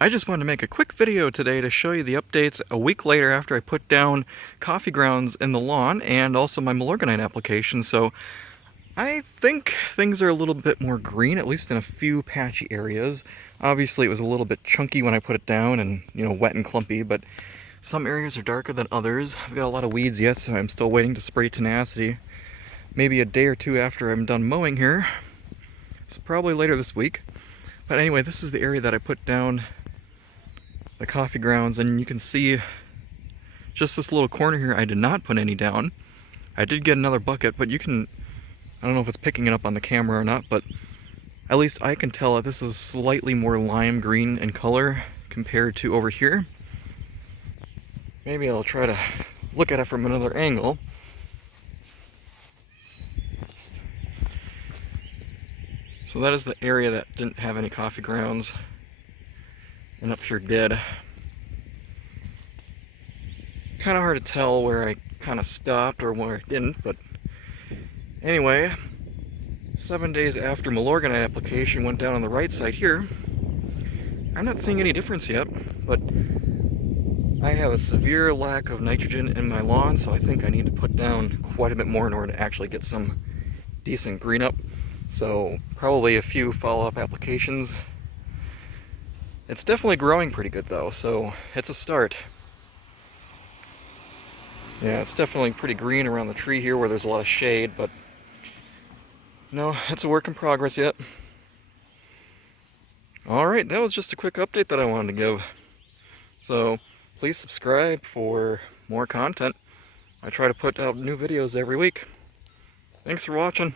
I just wanted to make a quick video today to show you the updates a week later after I put down coffee grounds in the lawn and also my Milorganite application. So I think things are a little bit more green, at least in a few patchy areas. Obviously it was a little bit chunky when I put it down and, wet and clumpy, but some areas are darker than others. I've got a lot of weeds yet, so I'm still waiting to spray tenacity. Maybe a day or two after I'm done mowing here. So probably later this week. But anyway, this is the area that I put down the coffee grounds, and you can see just this little corner here I did not put any down. I did get another bucket, but I don't know if it's picking it up on the camera or not, but at least I can tell that this is slightly more lime green in color compared to over here. Maybe I'll try to look at it from another angle. So that is the area that didn't have any coffee grounds, and up here did. Kind of hard to tell where I kind of stopped or where I didn't, but anyway, 7 days after Milorganite application went down on the right side here, I'm not seeing any difference yet, but I have a severe lack of nitrogen in my lawn, so I think I need to put down quite a bit more in order to actually get some decent green up. So probably a few follow-up applications. It's definitely growing pretty good though, so it's a start. Yeah, it's definitely pretty green around the tree here where there's a lot of shade, but no, it's a work in progress yet. Alright, that was just a quick update that I wanted to give. So please subscribe for more content. I try to put out new videos every week. Thanks for watching.